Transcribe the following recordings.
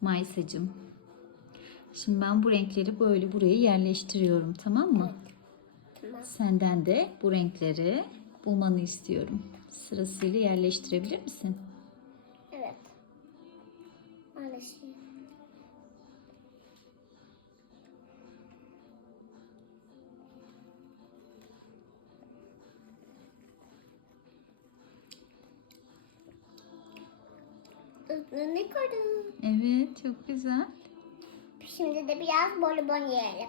Maysacığım. Şimdi ben bu renkleri böyle buraya yerleştiriyorum tamam mı? Tamam. Senden de bu renkleri bulmanı istiyorum. Sırasıyla yerleştirebilir misin? Evet. Maalesef. Ne koydun? Evet çok güzel. Şimdi de biraz bonibon yiyelim.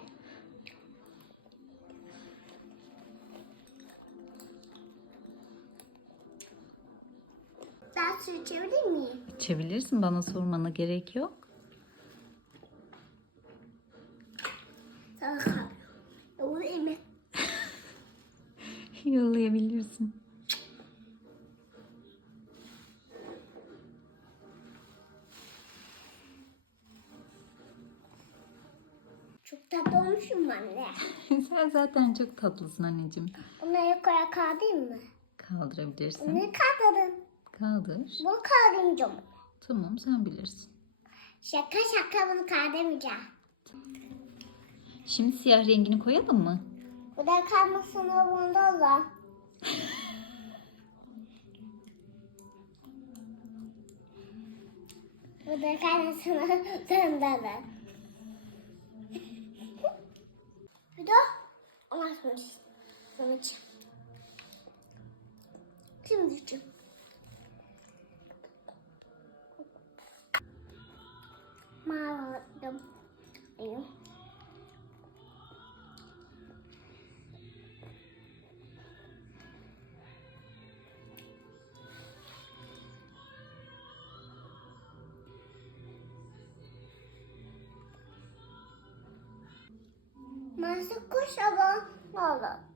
Ben su içebilir miyim? İçebilirsin bana sormana gerek yok. Yollayabilirsin. Çok tatlı olmuşum anne. Sen zaten çok tatlısın anneciğim. Bunu yukarı kaldırayım mı? Kaldırabilirsin. Ne kaldırdın? Kaldır. Bunu kaldırmayacağım. Tamam sen bilirsin. Şaka şaka bunu kaldırmayacağım. Şimdi siyah rengini koyalım mı? Bu da kalmasına bunda olur. Bu da kalmasına bunda olur. Bir de sonra sonra için. Şimdi aldım. Ayım. Masuk kuş ama ne olur?